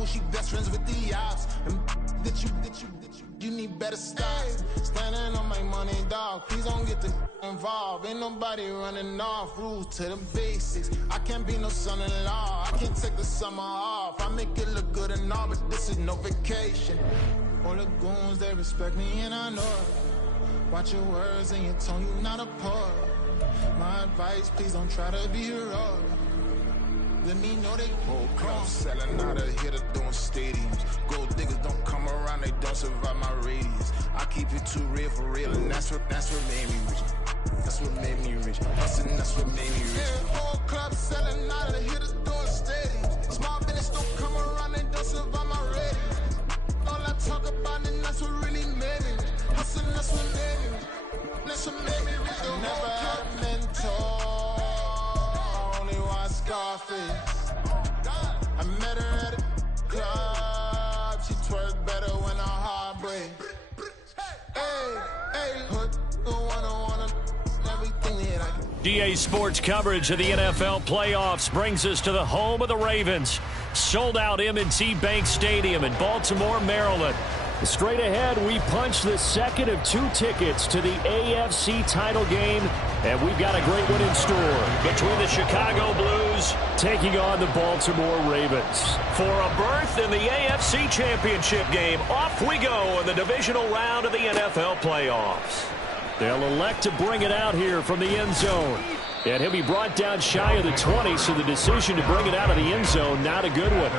fool, she best friends with the ops. And that you need better stops. Standing on my money, dog. Please don't get the involved. Ain't nobody running off. Rules to the basics. I can't be no son-in-law. I can't take the summer off. I make it look good and all, but this is no vacation. All the goons, they respect me and I know it. Watch your words and your tone, you not a poet. My advice, please don't try to be heroic. Let me know they whole crowd selling out of here to doing stadiums. Gold diggers don't come around, they don't survive my radius. I keep it too real for real, and that's what made me rich. That's what made me rich. Hustling, that's what made me rich. Yeah, whole club selling out of here to doing stadiums. Small business don't come around, they don't survive my radius. All I talk about, and that's what really made me rich. Hustling, that's what made me rich. That's what made me rich. Never had a mentor. Scarface. I met her at a club. She twerk better when I heartbreak. Hey, hood, wanna everything that I can. GA Sports coverage of the NFL playoffs brings us to the home of the Ravens. Sold out M&T Bank Stadium in Baltimore, Maryland. Straight ahead, we punch the second of 2 tickets to the AFC title game, and we've got a great one in store between the Chicago Blues taking on the Baltimore Ravens. For a berth in the AFC Championship game, off we go in the divisional round of the NFL playoffs. They'll elect to bring it out here from the end zone, and he'll be brought down shy of the 20, so the decision to bring it out of the end zone, not a good one.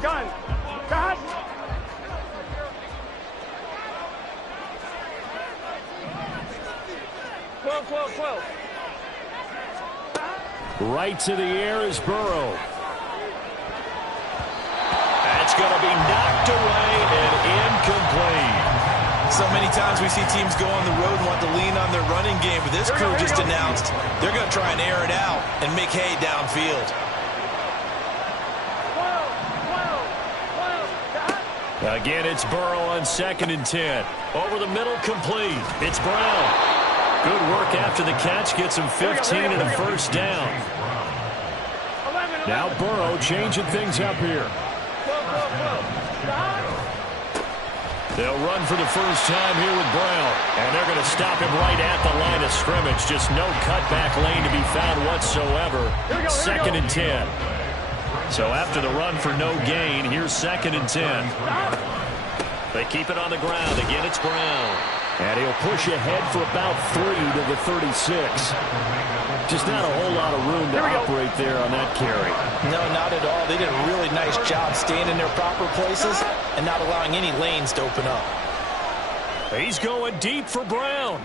Gun. Cut. 12. Right to the air is Burrow. That's going to be knocked away and incomplete. So many times we see teams go on the road and want to lean on their running game, but this crew just announced they're going to try and air it out and make hay downfield. Again, it's Burrow on 2nd and 10. Over the middle, complete. It's Brown. Good work after the catch. Gets him 15 and a first down. Now Burrow changing things up here. They'll run for the first time here with Brown. And they're going to stop him right at the line of scrimmage. Just no cutback lane to be found whatsoever. 2nd and 10. So after the run for no gain, here's 2nd and 10. They keep it on the ground. Again, it's Brown. And he'll push ahead for about 3 to the 36. Just not a whole lot of room to operate there on that carry. No, not at all. They did a really nice job staying in their proper places and not allowing any lanes to open up. He's going deep for Brown.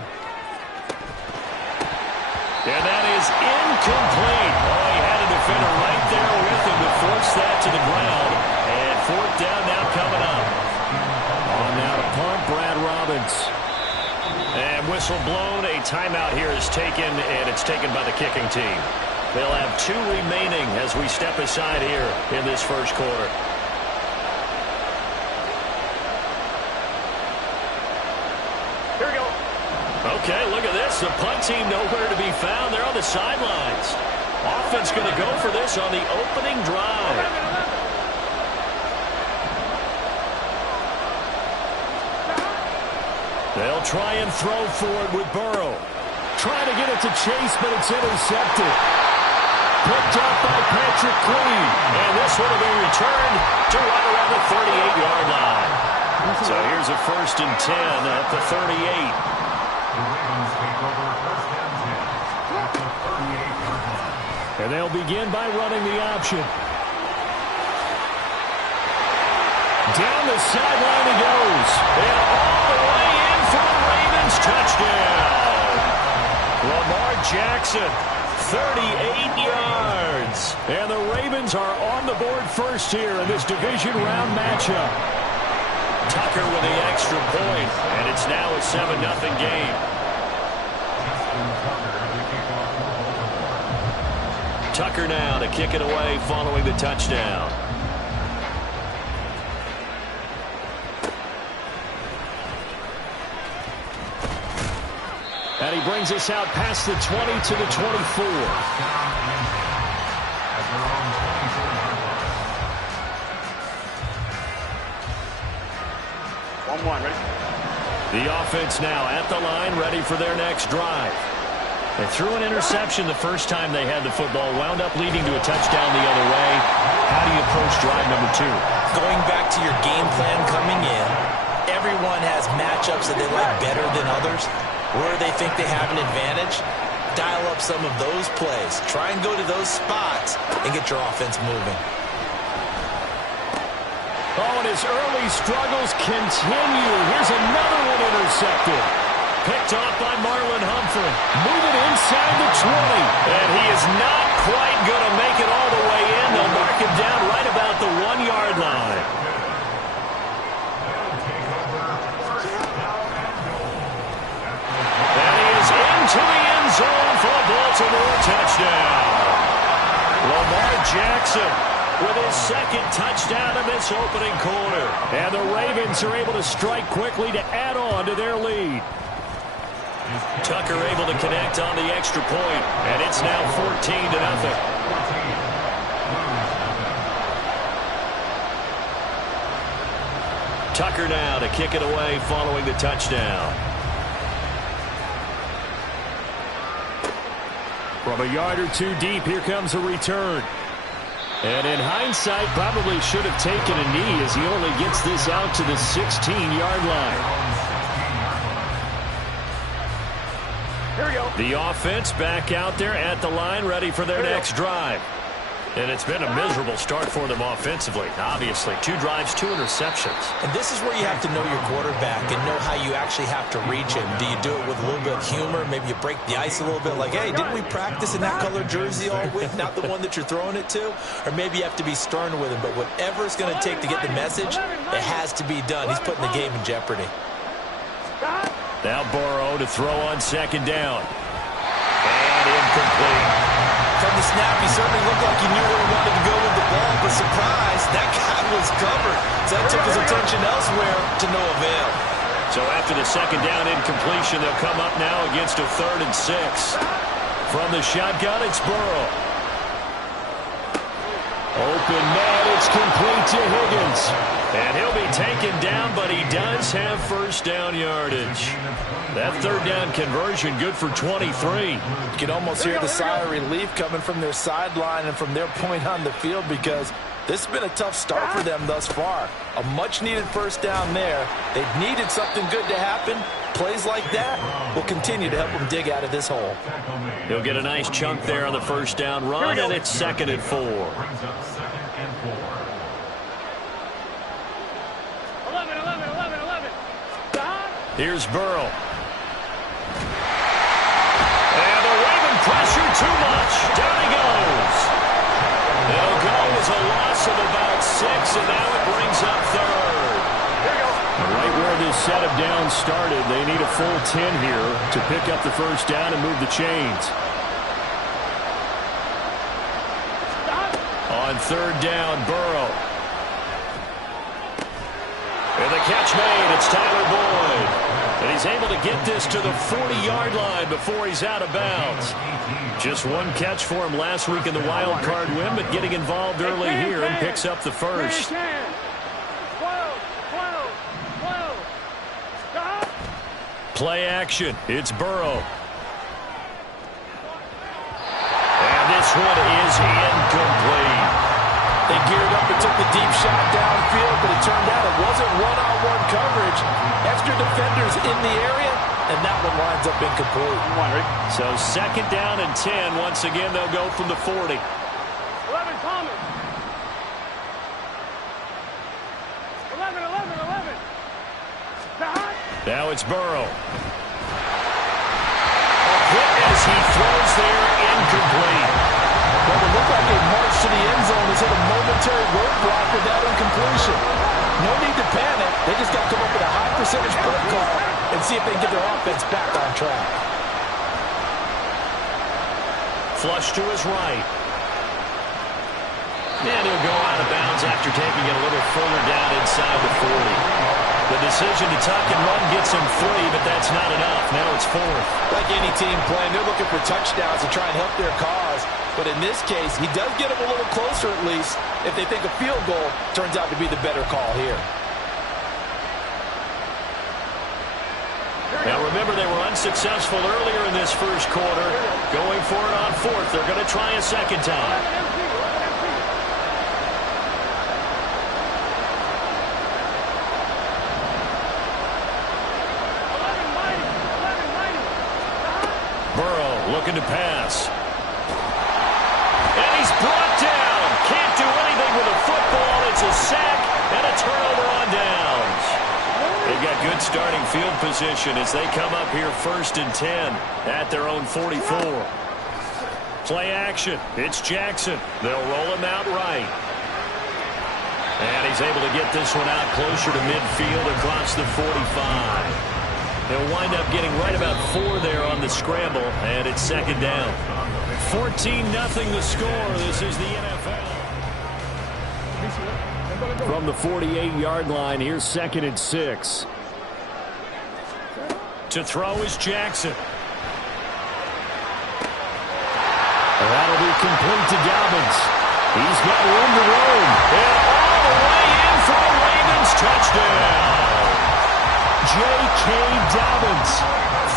And that is incomplete. Oh, he had a defender right there with him to force that to the ground. And 4th down now coming up. yards. And whistle blown. A timeout here is taken, and it's taken by the kicking team. They'll have 2 remaining as we step aside here in this first quarter. Here we go. Okay, look at this. The punt team nowhere to be found. They're on the sidelines. Offense going to go for this on the opening drive. They'll try and throw for it with Burrow. Trying to get it to Chase, but it's intercepted. Picked up by Patrick Queen. And this one will be returned to right around the 38-yard line. So here's a 1st and 10 at the 38. And they'll begin by running the option. Down the sideline he goes. And all the way in for the Ravens touchdown. Lamar Jackson, 38 yards. And the Ravens are on the board first here in this division round matchup. Tucker with the extra point, and it's now a 7-0 game. Tucker now to kick it away following the touchdown. And he brings us out past the 20 to the 24. 1-1, ready? The offense now at the line, ready for their next drive. They threw an interception the first time they had the football, wound up leading to a touchdown the other way. How do you approach drive number 2? Going back to your game plan coming in, everyone has matchups that they like better than others. Where they think they have an advantage, dial up some of those plays. Try and go to those spots and get your offense moving. Oh, and his early struggles continue. Here's another one intercepted. Picked off by Marlon Humphrey. Moving inside the 20. And he is not quite going to make it all the way in. They'll mark him down right about the 1-yard line. And he is into the end zone for a Baltimore touchdown. Lamar Jackson with his 2nd touchdown in this opening quarter. And the Ravens are able to strike quickly to add on to their lead. Tucker able to connect on the extra point, and it's now 14-0. Tucker now to kick it away following the touchdown. From a yard or 2 deep, here comes a return. And in hindsight, probably should have taken a knee as he only gets this out to the 16-yard line. Here we go. The offense back out there at the line, ready for their next drive. And it's been a miserable start for them offensively. Obviously, 2 drives, 2 interceptions. And this is where you have to know your quarterback and know how you actually have to reach him. Do you do it with a little bit of humor? Maybe you break the ice a little bit like, hey, didn't we practice in that color jersey all week? Not the one that you're throwing it to? Or maybe you have to be stern with him. But whatever it's going to take to get the message, it has to be done. He's putting the game in jeopardy. Now Burrow to throw on 2nd down. And incomplete. From the snap, he certainly looked like he knew where he wanted to go with the ball, but surprise, that guy was covered. So that took his attention elsewhere to no avail. So after the 2nd down incompletion, they'll come up now against a 3rd and 6. From the shotgun, it's Burrow. Open man, it's complete to Higgins. And he'll be taken down, but he does have 1st down yardage. That 3rd down conversion good for 23. You can almost hear the sigh of relief coming from their sideline and from their point on the field because this has been a tough start for them thus far. A much-needed 1st down there. They've needed something good to happen. Plays like that will continue to help them dig out of this hole. He'll get a nice chunk there on the 1st down run, and it's 2nd and 4. 11. Here's Burrow. And the Raven pressure too much. Down he goes. It'll go as a loss of about 6, and now it brings up 3rd. Here we go. Right where this set of downs started. They need a full 10 here to pick up the first down and move the chains. On third down, Burrow. And the catch made. It's Tyler Boyd. And he's able to get this to the 40-yard line before he's out of bounds. Just one catch for him last week in the wild card win, but getting involved early here and picks up the first. Play action. It's Burrow. And this one is incomplete. They geared up and took the deep shot downfield, but it turned out it wasn't one-on-one coverage. Extra defenders in the area, and that one winds up incomplete. So second down and 10. Once again, they'll go from the 40. 11 Thomas. 11. Now it's Burrow. A hit as he throws there, incomplete. Well, it looked like a march to the end zone has hit a momentary roadblock with that incompletion. No need to panic. They just got to come up with a high percentage play call and see if they can get their offense back on track. Flush to his right. And he'll go out of bounds after taking it a little further down inside the 40. The decision to tuck and run gets him free, but that's not enough. Now it's fourth. Like any team playing, they're looking for touchdowns to try and help their cause. But in this case, he does get them a little closer at least if they think a field goal turns out to be the better call here. Now remember, they were unsuccessful earlier in this first quarter. Going for it on fourth. They're going to try a second time. Looking to pass. And he's brought down. Can't do anything with a football. It's a sack and a turnover on downs. They've got good starting field position as they come up here first and 10 at their own 44. Play action. It's Jackson. They'll roll him out right. And he's able to get this one out closer to midfield across the 45. They'll wind up getting right about 4 there on the scramble, and it's second down. 14-0 the score. This is the NFL. From the 48-yard line, here's second and 6. To throw is Jackson. That'll be complete to Dobbins. He's got room to roam. And all the way in for a Ravens touchdown. J.K. Dobbins,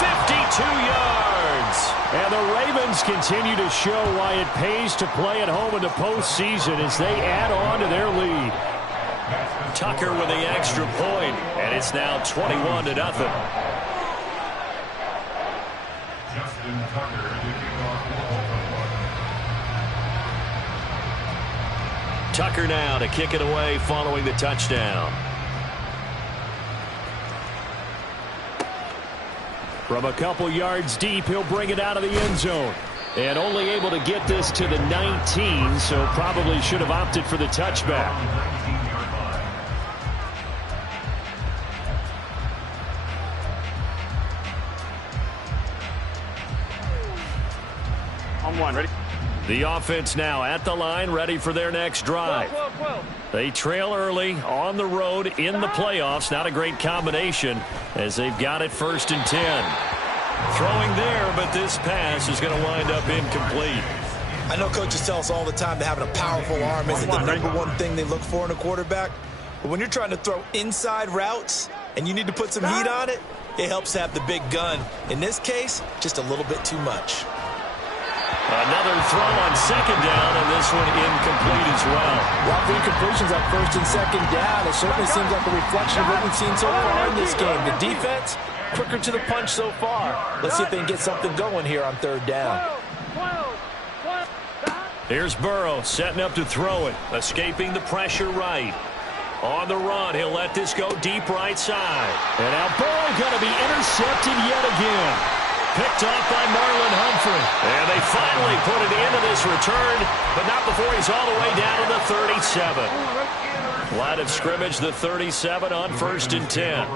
52 yards. And the Ravens continue to show why it pays to play at home in the postseason as they add on to their lead. Tucker with the extra point, and it's now 21-0. Tucker now to kick it away following the touchdown. From a couple yards deep, he'll bring it out of the end zone. And only able to get this to the 19, so probably should have opted for the touchback. On one, ready? The offense now at the line, ready for their next drive. 12. They trail early on the road in the playoffs. Not a great combination as they've got it first and 10. Throwing there, but this pass is going to wind up incomplete. I know coaches tell us all the time that having a powerful arm isn't the number one thing they look for in a quarterback. But when you're trying to throw inside routes and you need to put some heat on it, it helps to have the big gun. In this case, just a little bit too much. Another throw on second down, and this one incomplete as well. While the incompletions on first and second down, it certainly seems like a reflection of what we've seen so far in this game. The defense, quicker to the punch so far. Let's see if they can get something going here on third down. Here's Burrow setting up to throw it, escaping the pressure right. On the run, he'll let this go deep right side. And now Burrow going to be intercepted yet again. Picked off by Marlon Humphrey. And they finally put it into this return, but not before he's all the way down to the 37. Line of scrimmage, the 37 on 1st and 10.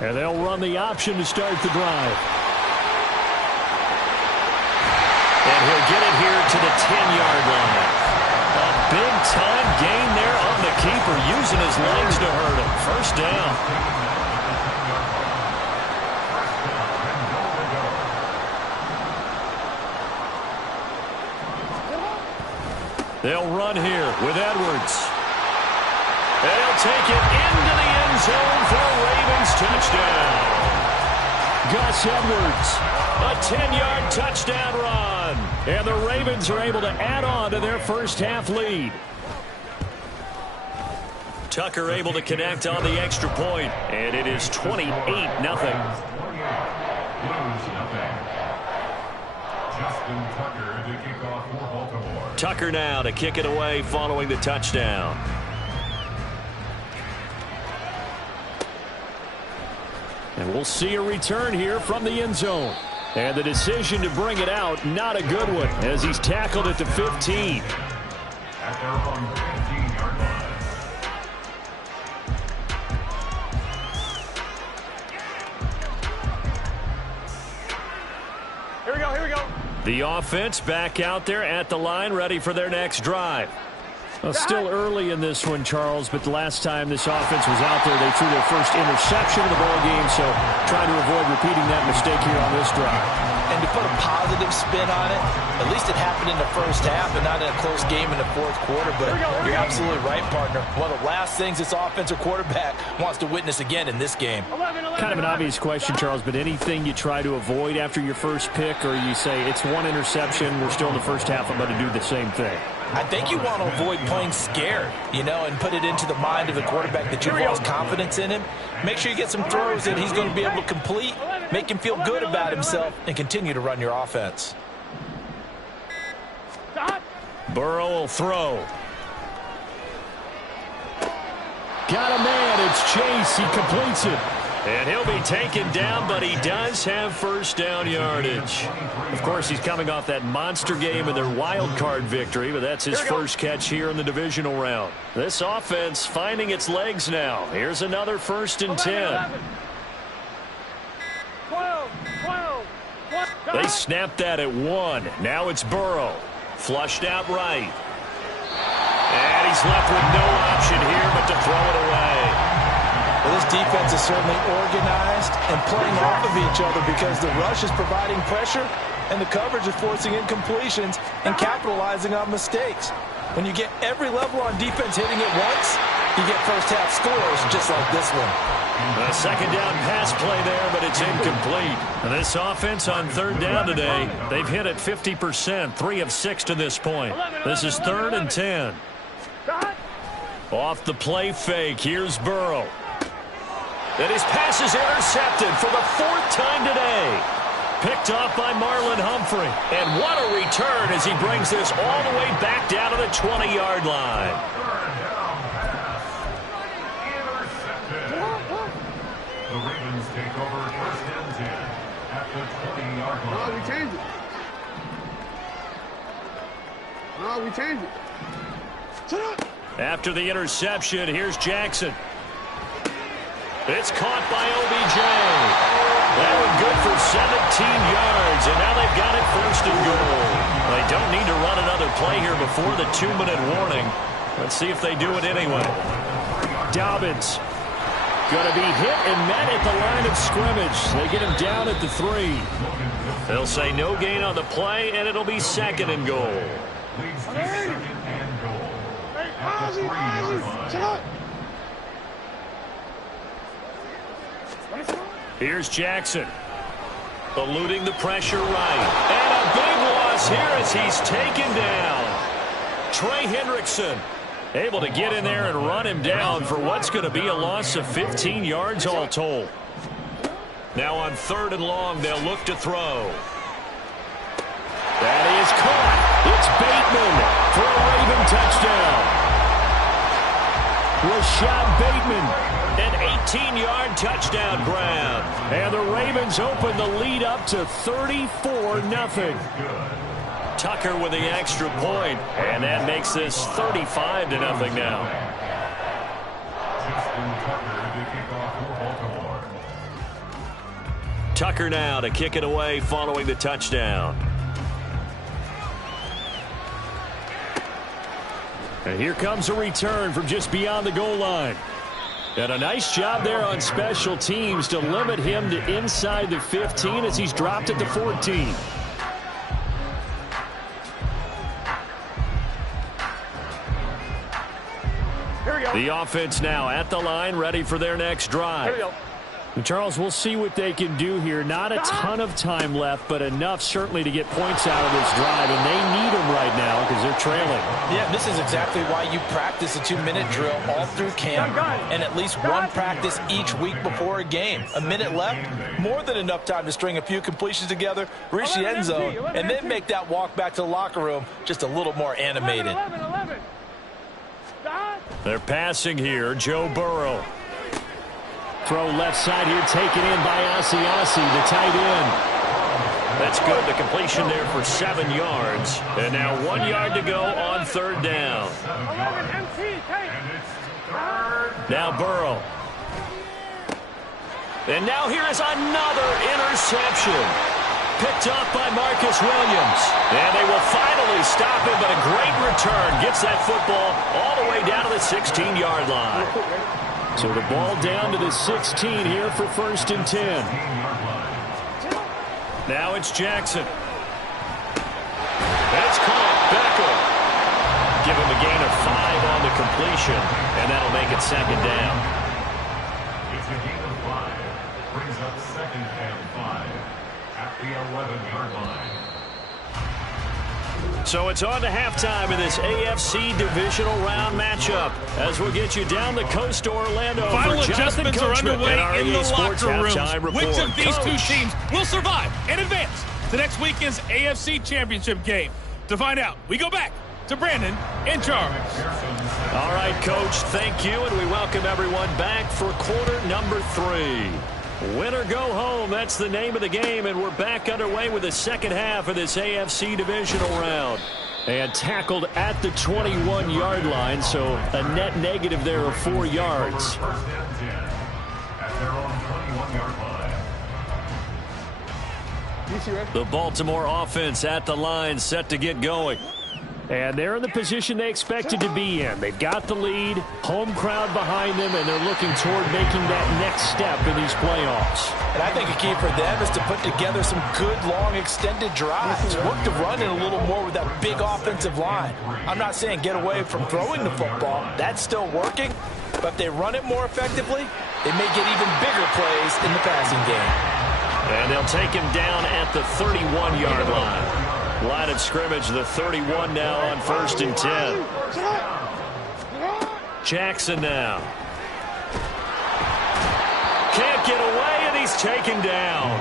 And they'll run the option to start the drive. And he'll get it here to the 10-yard line. A big-time gain there on the keeper, using his legs to hurt him. First down. They'll run here with Edwards. And he'll take it into the end zone for a Ravens touchdown. Gus Edwards, a 10-yard touchdown run. And the Ravens are able to add on to their first half lead. Tucker able to connect on the extra point, and it is 28-0. Tucker now to kick it away following the touchdown. And we'll see a return here from the end zone. And the decision to bring it out, not a good one, as he's tackled at the 15. At their own 15-yard line. Here we go, here we go. The offense back out there at the line, ready for their next drive. Well, still early in this one, Charles, but the last time this offense was out there, they threw their first interception of the ball game, so trying to avoid repeating that mistake here on this drive. And to put a positive spin on it, at least it happened in the first half and not in a close game in the fourth quarter, but you're absolutely right, partner. One of the last things this offensive quarterback wants to witness again in this game. Kind of an obvious question, Charles, but anything you try to avoid after your first pick, or you say it's one interception, we're still in the first half, I'm going to do the same thing? I think you want to avoid playing scared, and put it into the mind of the quarterback that you've lost confidence in him. Make sure you get some throws that he's going to be able to complete, make him feel good about himself, and continue to run your offense. Burrow will throw. Got a man, it's Chase, he completes it. And he'll be taken down, but he does have first down yardage. Of course, he's coming off that monster game in their wild card victory, but that's his first catch here in the divisional round. This offense finding its legs now. Here's another 1st and 10. 12. They snapped that at 1. Now it's Burrow. Flushed out right. And he's left with no option here but to throw it away. Well, this defense is certainly organized and playing off of each other because the rush is providing pressure and the coverage is forcing incompletions and capitalizing on mistakes. When you get every level on defense hitting it once, you get first half scores just like this one. A second down pass play there, but it's incomplete. And this offense on third down today, they've hit it 50%, 3 of 6 to this point. This is 3rd and 10. Off the play fake, here's Burrow. And his pass is intercepted for the 4th time today. Picked off by Marlon Humphrey. And what a return as he brings this all the way back down to the 20-yard line. The Ravens take over 1st and 10 at the 20-yard line. No, we changed it. No, we changed it. Shut up. After the interception, here's Jackson. It's caught by OBJ. That one good for 17 yards, and now they've got it 1st and goal. They don't need to run another play here before the 2-minute warning. Let's see if they do it anyway. Dobbins going to be hit and met at the line of scrimmage. They get him down at the 3. They'll say no gain on the play, and it'll be 2nd and goal. Leads to 2nd and goal at the 3-yard line. Shut up. Here's Jackson. Eluding the pressure right. And a big loss here as he's taken down. Trey Hendrickson able to get in there and run him down for what's going to be a loss of 15 yards all told. Now on 3rd and long, they'll look to throw. That is caught. It's Bateman for a Raven touchdown. Rashad Bateman. An 18-yard touchdown grab. And the Ravens open the lead up to 34-0. Tucker with the extra point, and that makes this 35-0 now. Tucker now to kick it away following the touchdown. And here comes a return from just beyond the goal line. And a nice job there on special teams to limit him to inside the 15 as he's dropped at the 14. The offense now at the line, ready for their next drive. Here we go. And Charles, we'll see what they can do here. Not a ton of time left, but enough certainly to get points out of this drive, and they need them right now because they're trailing. Yeah, this is exactly why you practice a 2-minute drill all through camp and at least one practice each week before a game. A minute left, more than enough time to string a few completions together, reach the end zone, and then make that walk back to the locker room just a little more animated. 11. They're passing here. Joe Burrow. Throw left side here, taken in by Asiasi, the tight end. That's good. The completion there for 7 yards. And now 1 yard to go on third down. Now Burrow. And now here is another interception. Picked up by Marcus Williams. And they will finally stop him, but a great return. Gets that football all the way down to the 16-yard line. So the ball down to the 16 here for 1st and 10. Now it's Jackson. That's caught. Beckham. Give him a gain of 5 on the completion, and that'll make it 2nd down. It's a gain of 5. Brings up 2nd and 5 at the 11-yard line. So it's on to halftime in this AFC divisional round matchup as we'll get you down the coast to Orlando. Final adjustments are underway in the locker rooms. Which of these two teams will survive and advance to next weekend's AFC Championship game? To find out, we go back to Brandon and Charles. All right, Coach, thank you, and we welcome everyone back for quarter number 3. Win or go home, that's the name of the game, and we're back underway with the second half of this AFC divisional round. And tackled at the 21-yard line, so a net negative there of 4 yards. At their own 21-yard line. The Baltimore offense at the line, set to get going. And they're in the position they expected to be in. They've got the lead, home crowd behind them, and they're looking toward making that next step in these playoffs. And I think a key for them is to put together some good, long, extended drives. Work to run it a little more with that big offensive line. I'm not saying get away from throwing the football. That's still working. But if they run it more effectively, they may get even bigger plays in the passing game. And they'll take him down at the 31-yard line. Line of scrimmage, the 31 now on 1st and 10. Jackson now. Can't get away, and he's taken down.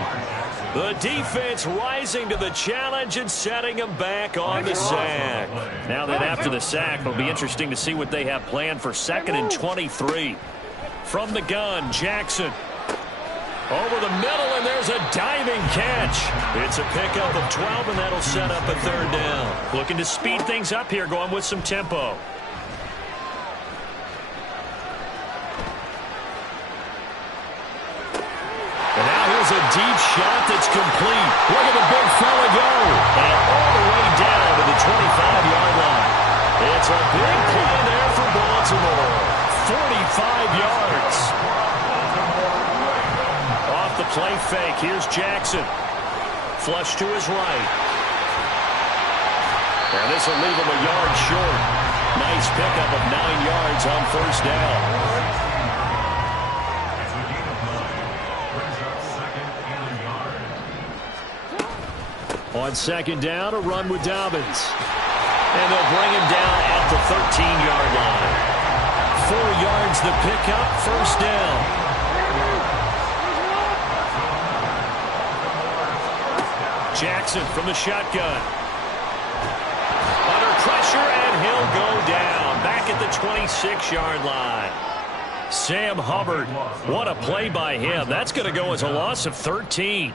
The defense rising to the challenge and setting him back on the sack. Now that after the sack, it'll be interesting to see what they have planned for 2nd and 23. From the gun, Jackson. Over the middle, and there's a diving catch. It's a pickup of 12, and that'll set up a 3rd down. Looking to speed things up here, going with some tempo. And now here's a deep shot that's complete. Look at the big fella go. And all the way down to the 25-yard line. It's a big play there for Baltimore. 45 yards. The play fake. Here's Jackson. Flush to his right. And this will leave him a yard short. Nice pickup of 9 yards on 1st down. On 2nd down, a run with Dobbins. And they'll bring him down at the 13-yard line. 4 yards the pickup, 1st down. Jackson from the shotgun. Under pressure, and he'll go down. Back at the 26-yard line. Sam Hubbard. What a play by him. That's going to go as a loss of 13.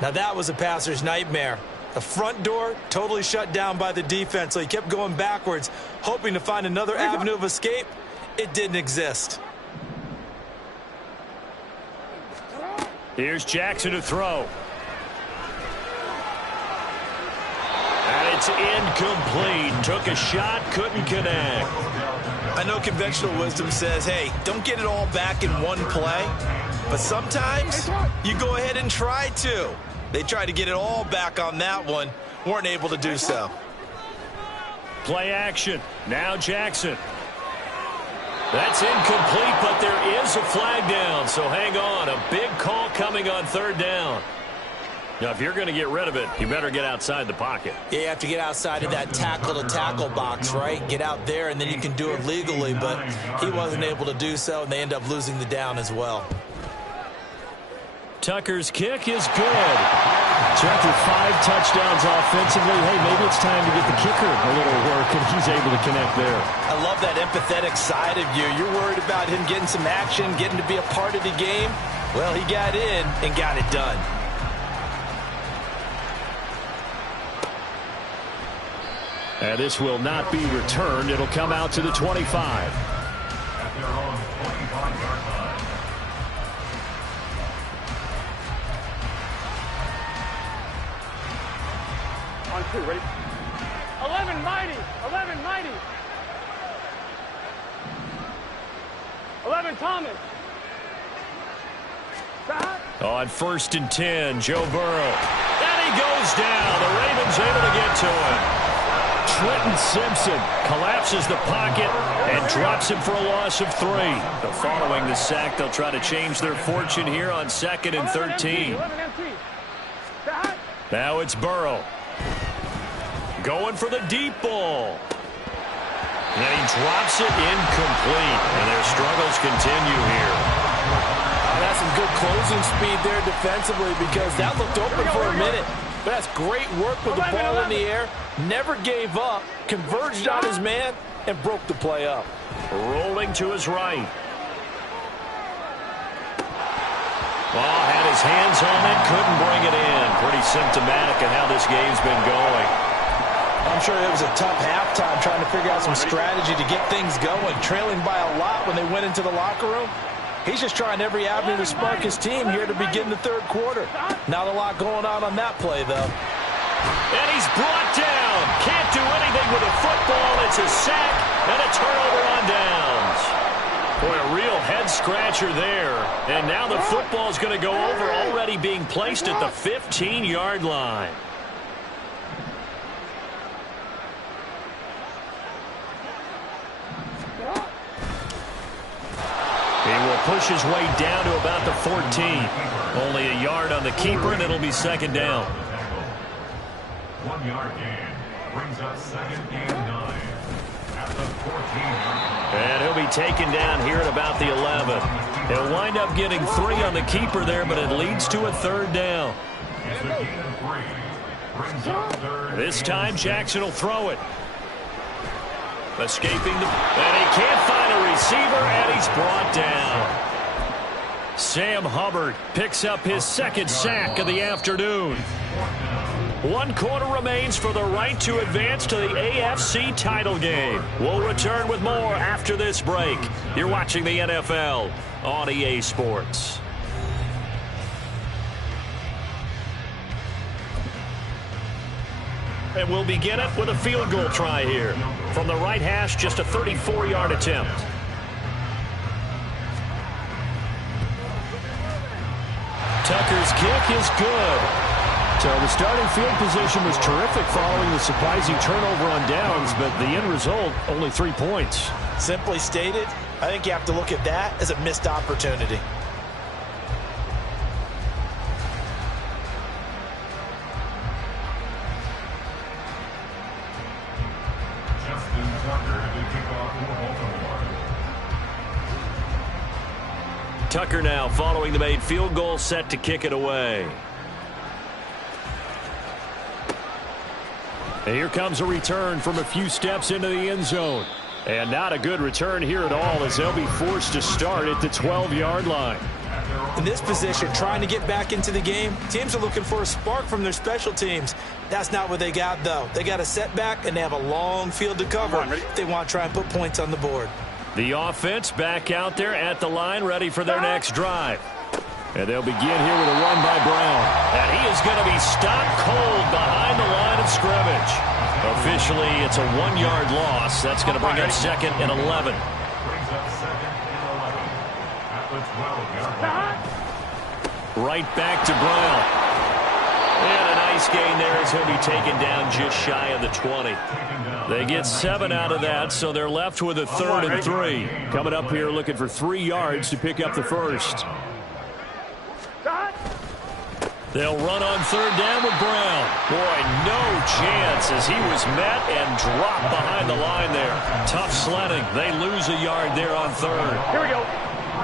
Now that was a passer's nightmare. The front door totally shut down by the defense, so he kept going backwards, hoping to find another avenue of escape. It didn't exist. Here's Jackson to throw. And it's incomplete. Took a shot, couldn't connect. I know conventional wisdom says, hey, don't get it all back in one play. But sometimes you go ahead and try to. They tried to get it all back on that one. Weren't able to do so. Play action. Now Jackson. That's incomplete, but there is a flag down. So hang on. A big call coming on third down. Now, if you're going to get rid of it, you better get outside the pocket. Yeah, you have to get outside of that tackle-to-tackle box, right? Get out there, and then you can do it legally. But he wasn't able to do so, and they end up losing the down as well. Tucker's kick is good. So after 5 touchdowns offensively, hey, maybe it's time to get the kicker a little work, and he's able to connect there. I love that empathetic side of you. You're worried about him getting some action, getting to be a part of the game. Well, he got in and got it done. And this will not be returned. It'll come out to the 25. At their own 25-yard line. On 2, ready? 11 mighty. 11 mighty. 11 Thomas. On 1st and 10, Joe Burrow. And he goes down. The Ravens able to get to him. Trenton Simpson collapses the pocket and drops him for a loss of 3. But following the sack, they'll try to change their fortune here on 2nd and 13. Now it's Burrow. Going for the deep ball. And he drops it incomplete. And their struggles continue here. That's some good closing speed there defensively because that looked open for a minute. But that's great work with the ball in the air. Never gave up, converged on his man, and broke the play up. Rolling to his right. Ball had his hands on it, couldn't bring it in. Pretty symptomatic of how this game's been going. I'm sure it was a tough halftime trying to figure out some strategy to get things going. Trailing by a lot when they went into the locker room. He's just trying every avenue to spark his team here to begin the third quarter. Not a lot going on that play, though. And he's brought down. Can't do anything with a football. It's a sack and a turnover on downs. Boy, a real head-scratcher there. And now the football's going to go over, already being placed at the 15-yard line. He will push his way down to about the 14. Only a yard on the keeper, and it'll be 2nd down. 1 yard gain brings up 2nd and 9 at the 14-yard line. And he'll be taken down here at about the 11. He'll wind up getting 3 on the keeper there, but it leads to a 3rd down. It's a gain of 3. Brings up 3rd. This time Jackson will throw it. Escaping the... And he can't find a receiver, and he's brought down. Sam Hubbard picks up his 2nd sack of the afternoon. 1 quarter remains for the right to advance to the AFC title game. We'll return with more after this break. You're watching the NFL on EA Sports. And we'll begin it with a field goal try here. From the right hash, just a 34-yard attempt. Tucker's kick is good. So the starting field position was terrific following the surprising turnover on downs, but the end result, only 3 points. Simply stated, I think you have to look at that as a missed opportunity. Justin Tucker to kick off for Baltimore. Tucker now following the made field goal, set to kick it away. And here comes a return from a few steps into the end zone. And not a good return here at all, as they'll be forced to start at the 12-yard line. At In this position, trying to get back into the game, teams are looking for a spark from their special teams. That's not what they got, though. They got a setback, and they have a long field to cover if they want to try and put points on the board. The offense back out there at the line, ready for their next drive. And they'll begin here with a run by Brown. And he is going to be stopped cold behind the line of scrimmage. Officially, it's a 1-yard loss. That's going to bring up 2nd and 11. Brings up 2nd and 11 at the 12-yard line. Right back to Brown. And a nice gain there as he'll be taken down just shy of the 20. They get 7 out of that, so they're left with a 3rd and 3. Coming up here looking for 3 yards to pick up the first. They'll run on 3rd down with Brown. Boy, no chance as he was met and dropped behind the line there. Tough sledding. They lose a yard there on 3rd. Here we go.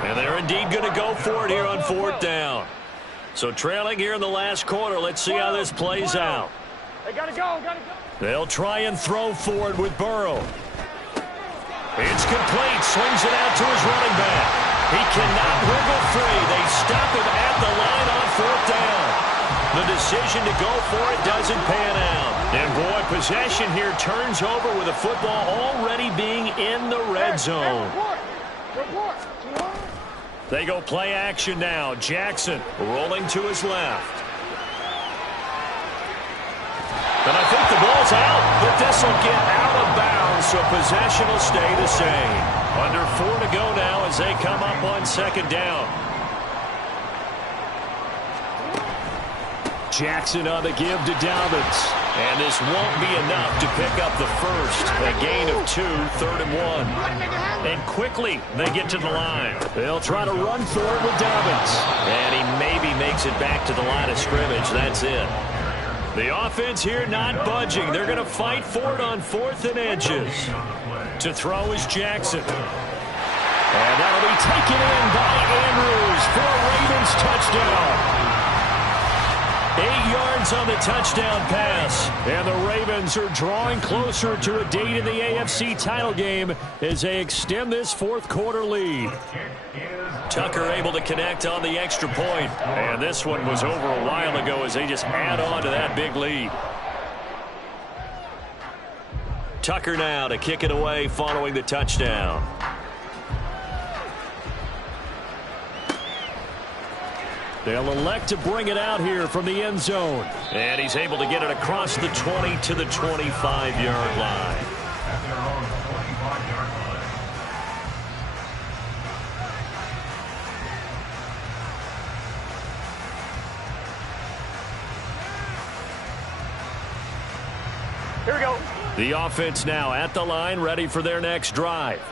And they're indeed going to go for it here on 4th down. So trailing here in the last quarter. Let's see how this plays out. They gotta go, gotta go. They'll try and throw for it with Burrow. It's complete. Swings it out to his running back. He cannot wriggle free. They stop him at the line on 4th down. The decision to go for it doesn't pan out. And boy, possession here turns over with the football already being in the red zone. Report. They go play action now. Jackson rolling to his left. And I think the ball's out, but this will get out of bounds, so possession will stay the same. Under 4 to go now as they come up on 2nd down. Jackson on the give to Dobbins. And this won't be enough to pick up the first. A gain of 2, 3rd and 1. And quickly they get to the line. They'll try to run for it with Dobbins. And he maybe makes it back to the line of scrimmage. That's it. The offense here not budging. They're going to fight for it on 4th and inches. To throw is Jackson. And that'll be taken in by Andrews for a Ravens touchdown. 8 yards on the touchdown pass. And the Ravens are drawing closer to a date in the AFC title game as they extend this 4th quarter lead. Tucker able to connect on the extra point. And this one was over a while ago as they just add on to that big lead. Tucker now to kick it away following the touchdown. They'll elect to bring it out here from the end zone. And he's able to get it across the 20 to the 25-yard line. At their own 25-yard line. Here we go. The offense now at the line, ready for their next drive.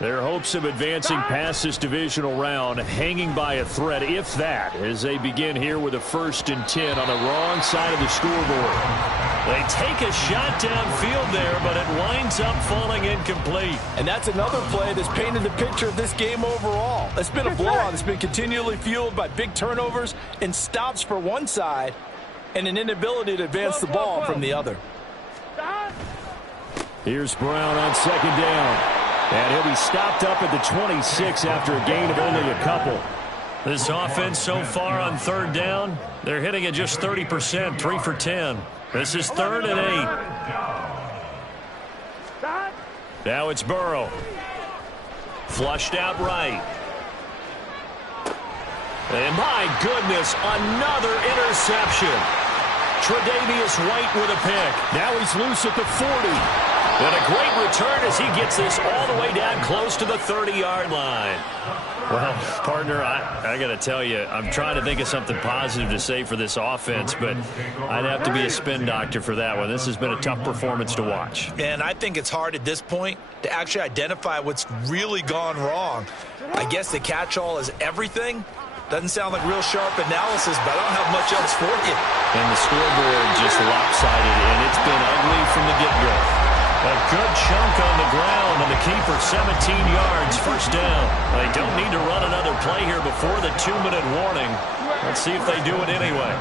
Their hopes of advancing past this divisional round hanging by a thread, if that, as they begin here with a 1st and 10 on the wrong side of the scoreboard. They take a shot downfield there, but it winds up falling incomplete. And that's another play that's painted the picture of this game overall. It's been a blowout. It's been continually fueled by big turnovers and stops for one side and an inability to advance the ball from the other. Here's Brown on 2nd down. And he'll be stopped up at the 26 after a gain of only a couple. This offense so far on 3rd down, they're hitting at just 30%, 3 for 10. This is 3rd and 8. Now it's Burrow. Flushed out right. And my goodness, another interception. Tre'Davious White with a pick. Now he's loose at the 40. And a great return as he gets this all the way down close to the 30-yard line. Well, partner, I got to tell you, I'm trying to think of something positive to say for this offense, but I'd have to be a spin doctor for that one. This has been a tough performance to watch. And I think it's hard at this point to actually identify what's really gone wrong. I guess the catch-all is everything. Doesn't sound like real sharp analysis, but I don't have much else for you. And the scoreboard just lopsided, and it's been ugly from the get-go. A good chunk on the ground, and the keeper 17 yards, 1st down. They don't need to run another play here before the 2-minute warning. Let's see if they do it anyway.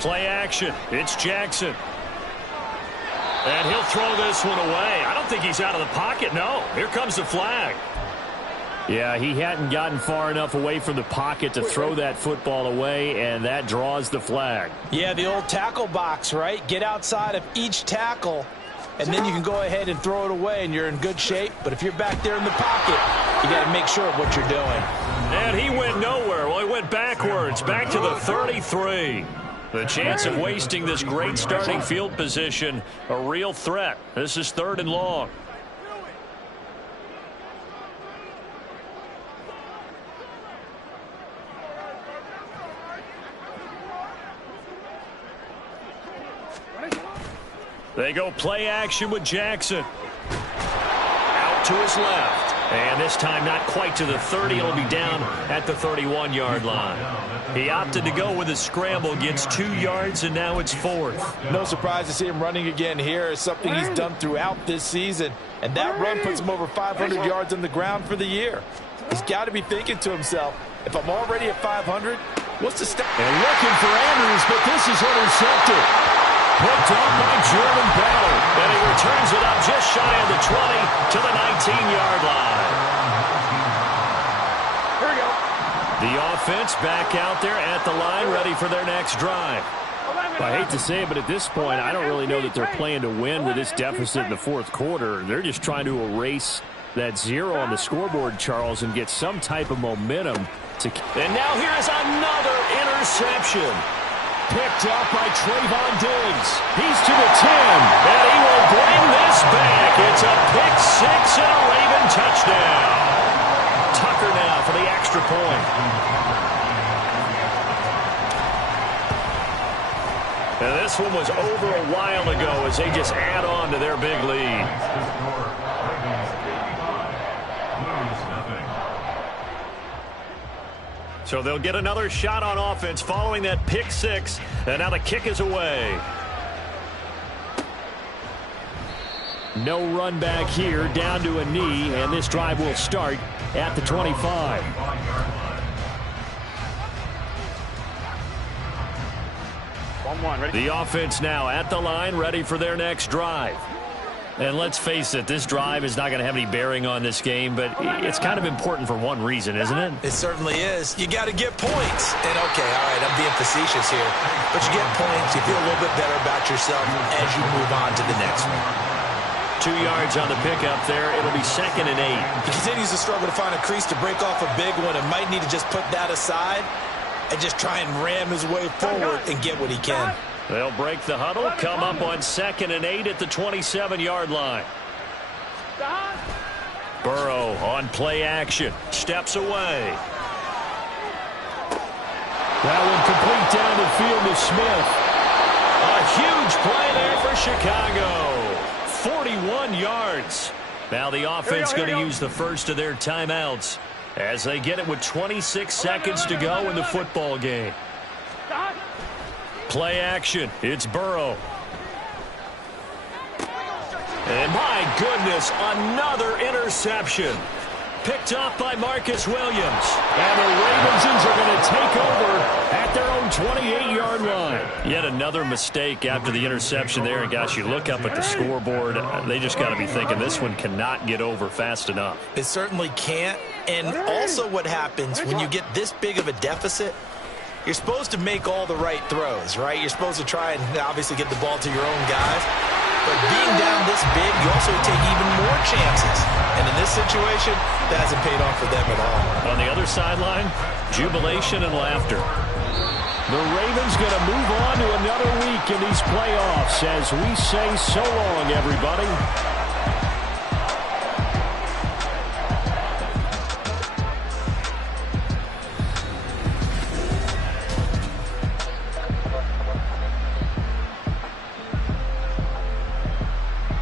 Play action. It's Jackson. And he'll throw this one away. I don't think he's out of the pocket, no. Here comes the flag. Yeah, he hadn't gotten far enough away from the pocket to throw that football away, and that draws the flag. Yeah, the old tackle box, right? Get outside of each tackle, and then you can go ahead and throw it away, and you're in good shape. But if you're back there in the pocket, you got to make sure of what you're doing. And he went nowhere. Well, he went backwards, back to the 33. The chance of wasting this great starting field position, a real threat. This is 3rd and long. They go play action with Jackson. Out to his left. And this time not quite to the 30. It'll be down at the 31-yard line. He opted to go with a scramble, gets 2 yards, and now it's 4th. No surprise to see him running again here. It's something he's done throughout this season. And that run puts him over 500 yards on the ground for the year. He's got to be thinking to himself, if I'm already at 500, what's the step? And looking for Andrews, but this is intercepted. Picked up by Jordan Battle. And he returns it up just shy of the 20 to the 19-yard line. Here we go. The offense back out there at the line, ready for their next drive. I hate to say it, but at this point, I don't really know that they're playing to win with this deficit in the 4th quarter. They're just trying to erase that 0 on the scoreboard, Charles, and get some type of momentum. And now here is another interception. Picked up by Trayvon Diggs. He's to the 10, and he will bring this back. It's a pick 6 and a Raven touchdown. Tucker now for the extra point. And this one was over a while ago as they just add on to their big lead. So they'll get another shot on offense following that pick 6. And now the kick is away. No run back here, down to a knee, and this drive will start at the 25. The offense now at the line, ready for their next drive. And let's face it, this drive is not going to have any bearing on this game, but it's kind of important for one reason, isn't it? It certainly is. You got to get points. And, okay, all right, I'm being facetious here. But you get points, you feel a little bit better about yourself as you move on to the next one. 2 yards on the pickup there. It'll be 2nd and 8. He continues to struggle to find a crease to break off a big one and might need to just put that aside and just try and ram his way forward and get what he can. They'll break the huddle, come up on 2nd and 8 at the 27-yard line. Burrow on play action, steps away. That one complete down the field to Smith. A huge play there for Chicago. 41 yards. Now the offense going to use the first of their timeouts as they get it with 26 seconds to go in the football game. Play action. It's Burrow. And my goodness, another interception. Picked up by Marcus Williams. And the Ravens are going to take over at their own 28-yard line. Yet another mistake after the interception there. And gosh, you look up at the scoreboard, they just got to be thinking this one cannot get over fast enough. It certainly can't. And also what happens when you get this big of a deficit, you're supposed to make all the right throws, right? You're supposed to try and obviously get the ball to your own guys. But being down this big, you also take even more chances. And in this situation, that hasn't paid off for them at all. On the other sideline, jubilation and laughter. The Ravens going to move on to another week in these playoffs as we say so long, everybody.